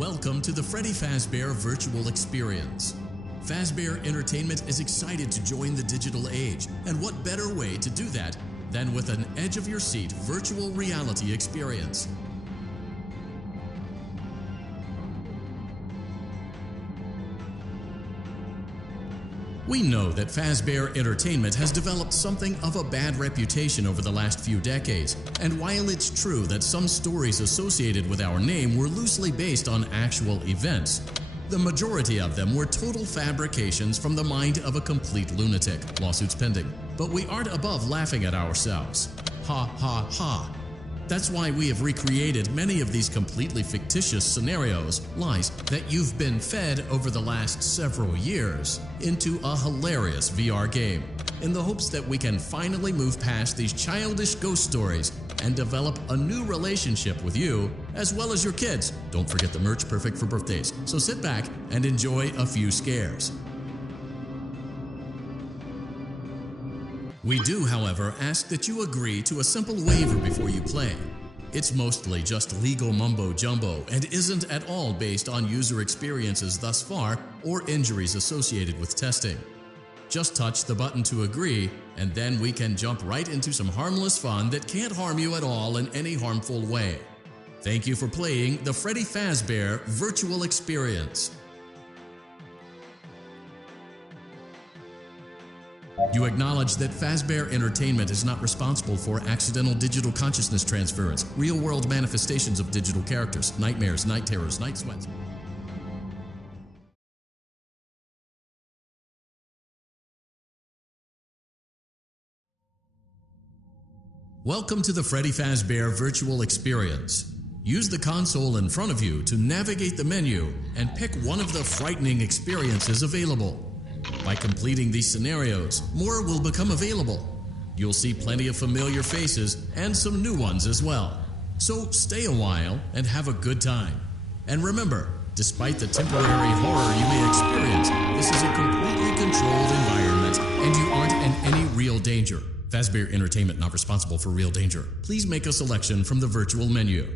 Welcome to the Freddy Fazbear Virtual Experience. Fazbear Entertainment is excited to join the digital age, and what better way to do that than with an edge-of-your-seat virtual reality experience. We know that Fazbear Entertainment has developed something of a bad reputation over the last few decades, and while it's true that some stories associated with our name were loosely based on actual events, the majority of them were total fabrications from the mind of a complete lunatic, lawsuits pending. But we aren't above laughing at ourselves. Ha ha ha. That's why we have recreated many of these completely fictitious scenarios, lies, that you've been fed over the last several years into a hilarious VR game, in the hopes that we can finally move past these childish ghost stories and develop a new relationship with you, as well as your kids. Don't forget the merch, perfect for birthdays. So sit back and enjoy a few scares. We do, however, ask that you agree to a simple waiver before you play. It's mostly just legal mumbo-jumbo and isn't at all based on user experiences thus far or injuries associated with testing. Just touch the button to agree, and then we can jump right into some harmless fun that can't harm you at all in any harmful way. Thank you for playing the Freddy Fazbear Virtual Experience. You acknowledge that Fazbear Entertainment is not responsible for accidental digital consciousness transference, real-world manifestations of digital characters, nightmares, night terrors, night sweats. Welcome to the Freddy Fazbear Virtual Experience. Use the console in front of you to navigate the menu and pick one of the frightening experiences available. By completing these scenarios, more will become available. You'll see plenty of familiar faces and some new ones as well. So stay a while and have a good time. And remember, despite the temporary horror you may experience, this is a completely controlled environment and you aren't in any real danger. Fazbear Entertainment not responsible for real danger. Please make a selection from the virtual menu.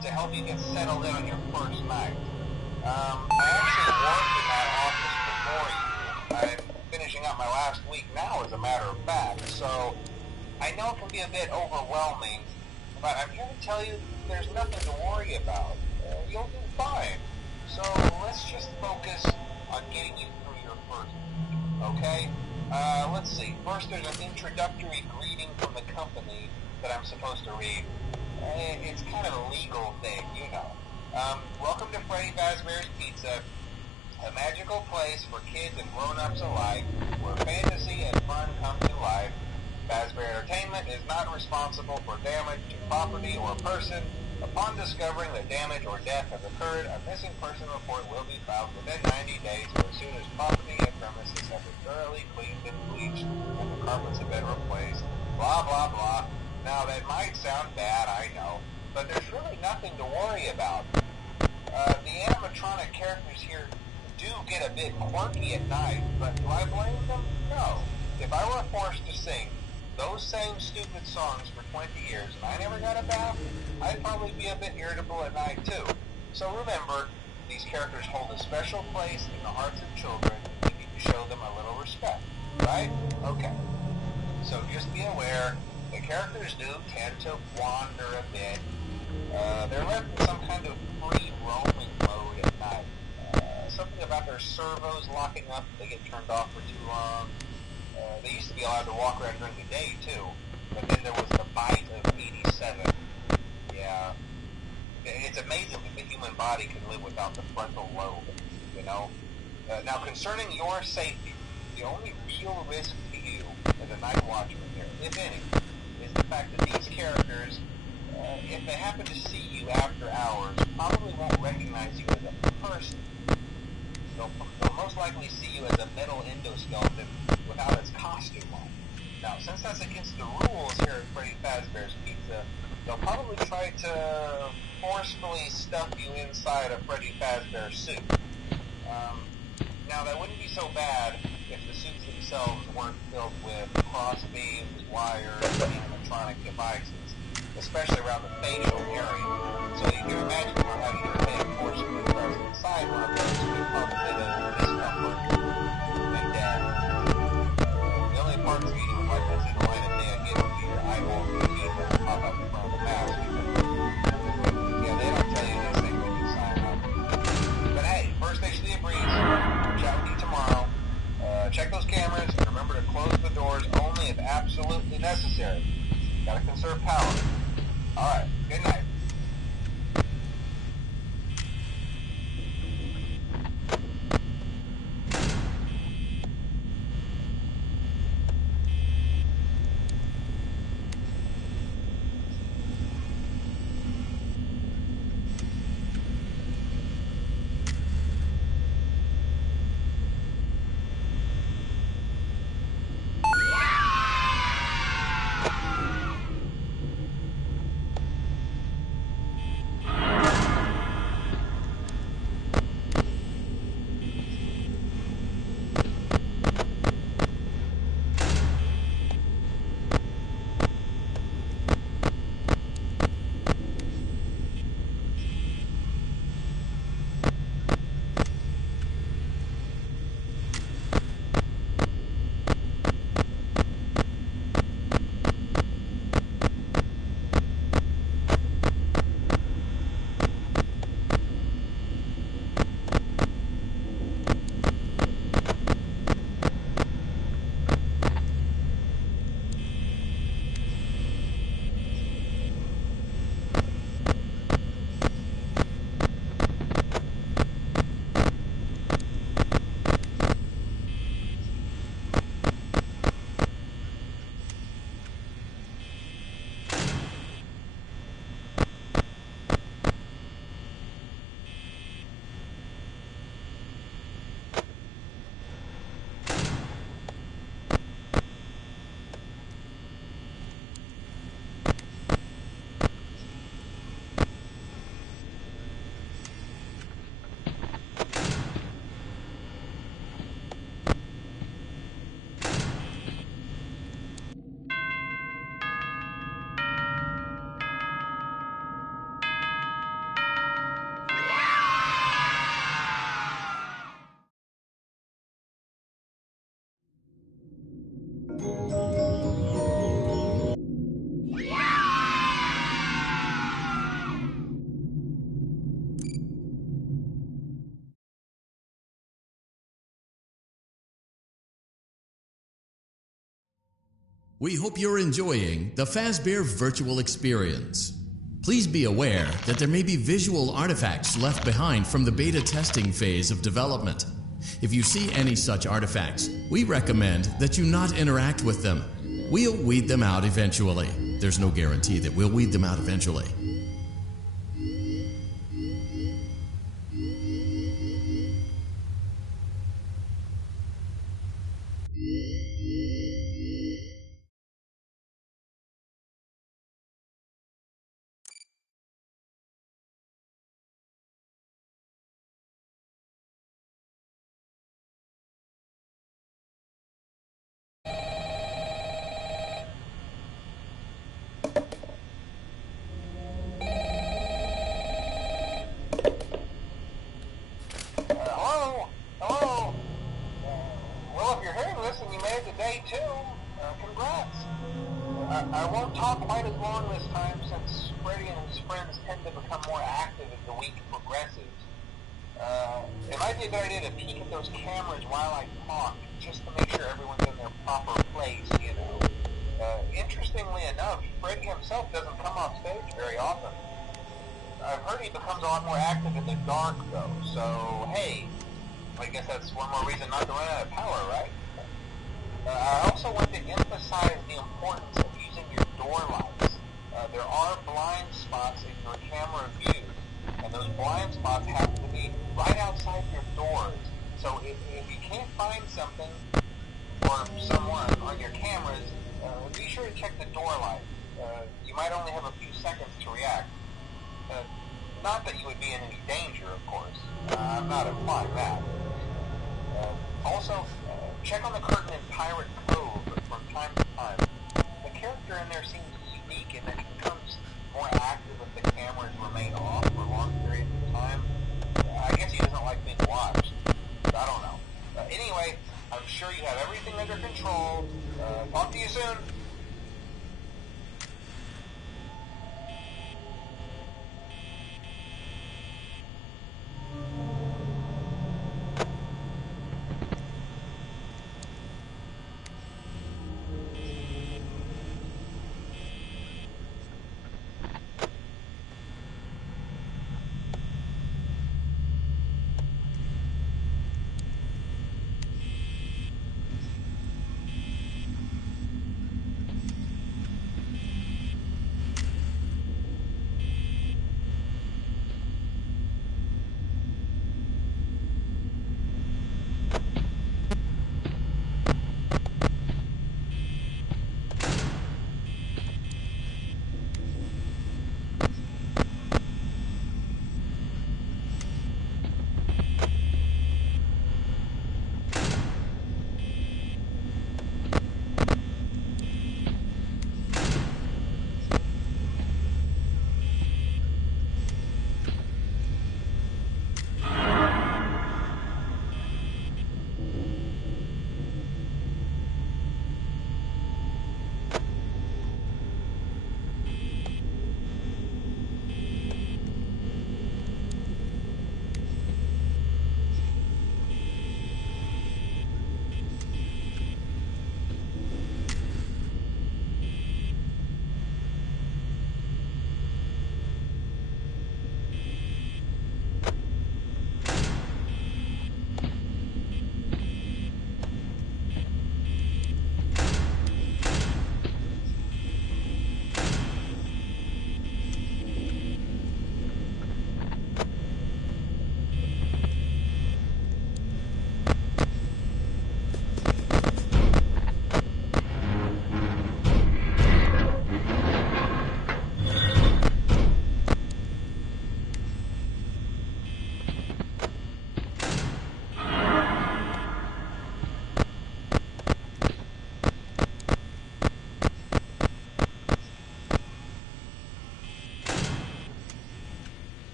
To help you get settled in on your first night. I actually worked in that office before you. I'm finishing up my last week now, as a matter of fact, so I know it can be a bit overwhelming, but I'm here to tell you there's nothing to worry about. You'll do fine. So let's just focus on getting you through your first week, okay? Let's see. First, there's an introductory greeting from the company that I'm supposed to read. It's kind of a legal thing, you know. Welcome to Freddy Fazbear's Pizza, a magical place for kids and grown-ups alike, where fantasy and fun come to life. Fazbear Entertainment is not responsible for damage to property or person. Upon discovering that damage or death has occurred, a missing person report will be filed within 90 days or as soon as property and premises have been thoroughly cleaned and bleached and the carpets have been replaced. Blah, blah, blah. Now, that might sound bad, I know, but there's really nothing to worry about. The animatronic characters here do get a bit quirky at night, but do I blame them? No. If I were forced to sing those same stupid songs for 20 years and I never got a bath, I'd probably be a bit irritable at night too. So remember, these characters hold a special place in the hearts of children. You need to show them a little respect, right? Okay. So just be aware, the characters do tend to wander a bit, They're left in some kind of free roaming mode at night. Something about their servos locking up if they get turned off for too long. They used to be allowed to walk around during the day, too. But then there was the bite of 87. Yeah. It's amazing that the human body can live without the frontal lobe, you know? Now, concerning your safety, the only real risk to you as a night watchman here, if any, is the fact that these characters, if they happen to see you after hours, probably won't recognize you as a person. They'll most likely see you as a metal endoskeleton without its costume on. Now, since that's against the rules here at Freddy Fazbear's Pizza, they'll probably try to forcefully stuff you inside a Freddy Fazbear suit. Now, that wouldn't be so bad if the suits themselves weren't filled with cross beams, wires, and animatronic devices, especially around the facial area. So you can imagine not having your head forcibly pressed inside one of those could cause a bit of discomfort and death. The only part for you you would like to see the light of day again would be your eyeball and your teeth that pop up in front of the mask. Yeah, they don't tell you these things when you sign up. But hey, first station of the breeze. Chat with you tomorrow. Check those cameras and remember to close the doors only if absolutely necessary. Gotta conserve power. Alright, good night. We hope you're enjoying the Fazbear virtual experience. Please be aware that there may be visual artifacts left behind from the beta testing phase of development. If you see any such artifacts, we recommend that you not interact with them. We'll weed them out eventually. There's no guarantee that we'll weed them out eventually. I won't talk quite as long this time since Freddy and his friends tend to become more active as the week progresses. It might be a good idea to peek at those cameras while I talk, just to make sure everyone's in their proper place, you know. Interestingly enough, Freddy himself doesn't come off stage very often. I've heard he becomes a lot more active in the dark, though, so hey, I guess that's one more reason not to run out of power, right? I also want to emphasize the importance of using your door lights. There are blind spots in your camera view, and those blind spots have to be right outside your doors. So if you can't find something or someone on your cameras, be sure to check the door light. You might only have a few seconds to react. Not that you would be in any danger, of course. I'm not implying that. Also, check on the curtain in Pirate Cove from time to time. The character in there seems unique in that he becomes more active if the cameras remain off for long periods of time. I guess he doesn't like being watched. I don't know. Anyway, I'm sure you have everything under control. Talk to you soon.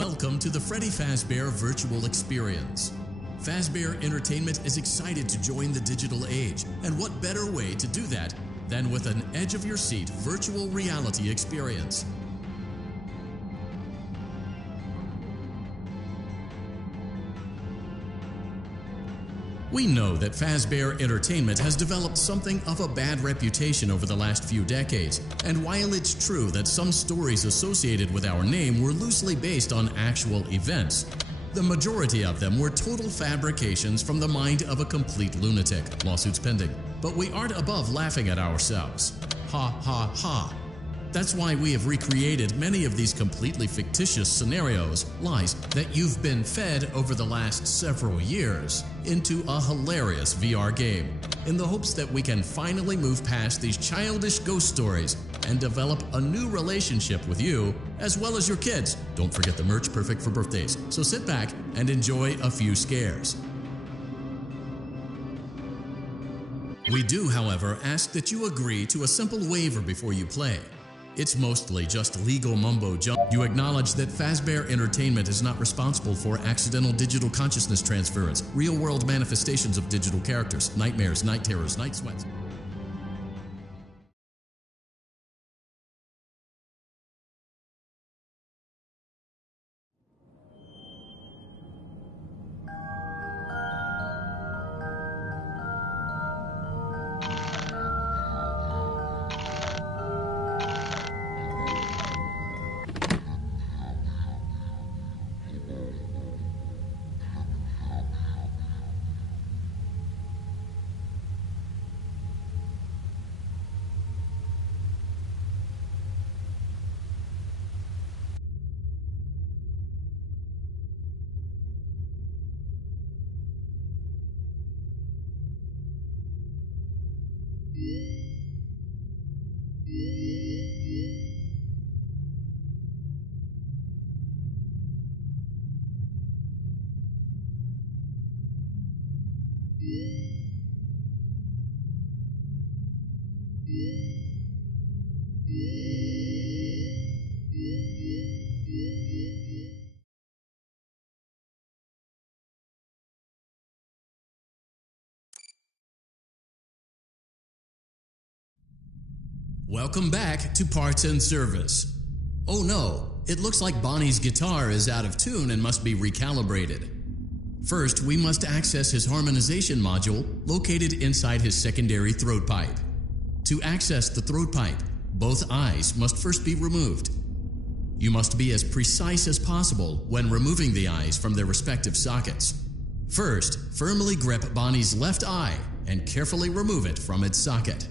Welcome to the Freddy Fazbear Virtual Experience. Fazbear Entertainment is excited to join the digital age, and what better way to do that than with an edge-of-your-seat virtual reality experience. We know that Fazbear Entertainment has developed something of a bad reputation over the last few decades, and while it's true that some stories associated with our name were loosely based on actual events, the majority of them were total fabrications from the mind of a complete lunatic. Lawsuits pending. But we aren't above laughing at ourselves. Ha ha ha. That's why we have recreated many of these completely fictitious scenarios, lies, that you've been fed over the last several years into a hilarious VR game, in the hopes that we can finally move past these childish ghost stories and develop a new relationship with you, as well as your kids. Don't forget the merch, perfect for birthdays. So sit back and enjoy a few scares. We do, however, ask that you agree to a simple waiver before you play. It's mostly just legal mumbo jumbo. You acknowledge that Fazbear Entertainment is not responsible for accidental digital consciousness transference, real-world manifestations of digital characters, nightmares, night terrors, night sweats. Welcome back to Parts and Service. Oh no, it looks like Bonnie's guitar is out of tune and must be recalibrated. First, we must access his harmonization module located inside his secondary throat pipe. To access the throat pipe, both eyes must first be removed. You must be as precise as possible when removing the eyes from their respective sockets. First, firmly grip Bonnie's left eye and carefully remove it from its socket.